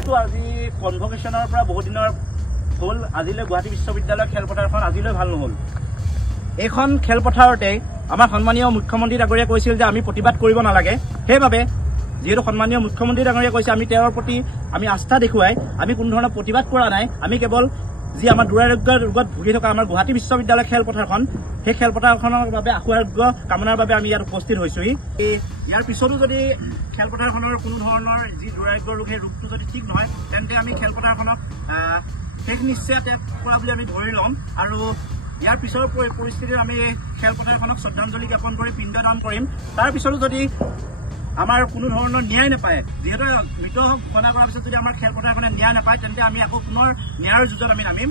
যিহেতু আজি কনভকেশ্যনৰ পৰা বহু দিনৰ হ'ল আজিলৈ গুৱাহাটী বিশ্ববিদ্যালয় খেলপথাৰখন আজিলৈ ভাল নহ'ল। এইখন খেলপথাৰতে আমাৰ সন্মানীয় মুখ্যমন্ত্ৰী ডাঙৰীয়াই কৈছিল যে আমি প্ৰতিবাদ কৰিব নালাগে। সেইবাবে যিহেতু সন্মানীয় মুখ্যমন্ত্ৰী ডাঙৰীয়াই কৈছে আমি তেওঁৰ প্ৰতি আমি আস্থা দেখুৱাই আমি কোনো ধৰণৰ প্ৰতিবাদ কৰা নাই। আমি কেৱল যি আমাৰ দুৰাৰোগ্য ৰোগত ভুগি থকা আমাৰ গুৱাহাটী বিশ্ববিদ্যালয় খেলপথাৰখন সেই খেলপথাৰখনৰ বাবে আশু-আৰোগ্য কামনাৰ বাবে আমি ইয়াত উপস্থিত হৈছোহি। ইয়াৰ পিছতো যদি খেলপথাৰখনৰ কোনো ধৰণৰ যি দুৰাৰোগ্য ৰোগ সেই ৰোগটো যদি ঠিক নহয় তেন্তে আমি খেলপথাৰখনক শেষ নিশ্চয় ত্যাগ কৰা বুলি আমি ধৰি ল'ম আৰু ইয়াৰ পিছৰ পৰিস্থিতিত আমি খেলপথাৰখনক শ্ৰদ্ধাঞ্জলি জ্ঞাপন কৰি পিণ্ডদান কৰিম। তাৰ পিছতো যদি আমাৰ কোনো ধৰণৰ ন্যায় নাপায়, যিহেতু মৃত ঘোষণা কৰাৰ পিছত যদি আমাৰ খেলপথাৰখনে ন্যায় নাপায় তেন্তে আমি আকৌ পুনৰ ন্যায়ৰ যুঁজত আমি নামিম।